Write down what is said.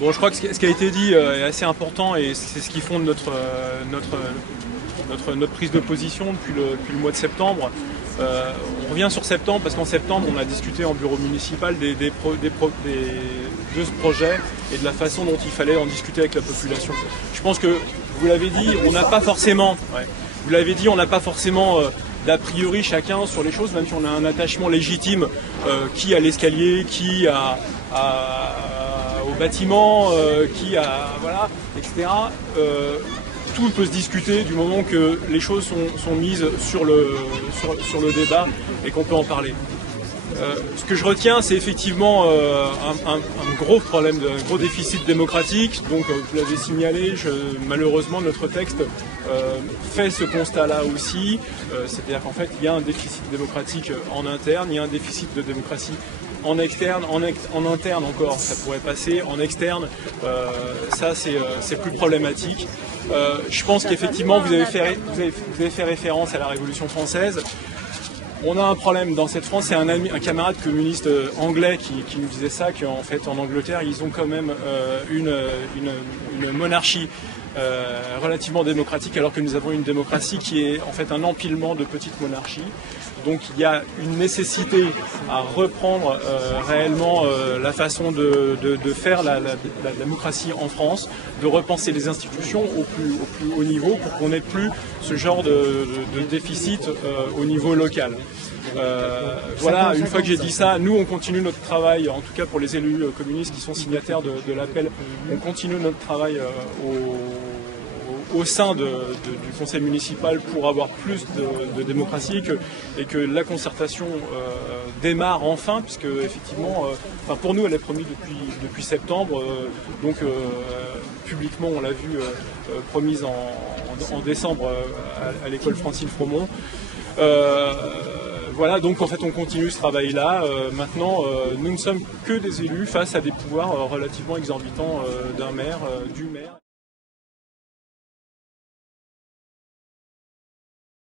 Bon, je crois que ce qui a été dit est assez important et c'est ce qui fonde notre prise de position depuis le mois de septembre. On revient sur septembre parce qu'en septembre, on a discuté en bureau municipal de ce projet et de la façon dont il fallait en discuter avec la population. Je pense que, vous l'avez dit, on n'a pas forcément, d'a priori chacun sur les choses, même si on a un attachement légitime, qui à l'escalier, qui au bâtiment, voilà, etc. Tout peut se discuter du moment que les choses sont mises sur le débat et qu'on peut en parler. Ce que je retiens, c'est effectivement un gros problème, un gros déficit démocratique. Donc, vous l'avez signalé, malheureusement, notre texte fait ce constat-là aussi. C'est-à-dire qu'en fait, il y a un déficit démocratique en interne, il y a un déficit de démocratie en externe, en interne encore, ça pourrait passer. En externe, ça c'est plus problématique. Je pense qu'effectivement, vous avez fait référence à la Révolution française. On a un problème dans cette France, c'est un camarade communiste anglais qui nous disait ça, qu'en fait en Angleterre, ils ont quand même une monarchie relativement démocratique, alors que nous avons une démocratie qui est en fait un empilement de petites monarchies. Donc il y a une nécessité à reprendre réellement la façon de faire la démocratie en France, de repenser les institutions au plus haut niveau pour qu'on n'ait plus ce genre de déficit au niveau local. Voilà, une fois que j'ai dit ça, nous on continue notre travail, en tout cas pour les élus communistes qui sont signataires de l'appel, on continue notre travail au sein du conseil municipal pour avoir plus de démocratie et que la concertation démarre enfin, puisque effectivement, pour nous elle est promise depuis septembre, donc publiquement on l'a vu promise en décembre à l'école Francine Fromont. Voilà, donc en fait on continue ce travail-là. Maintenant, nous ne sommes que des élus face à des pouvoirs relativement exorbitants du maire.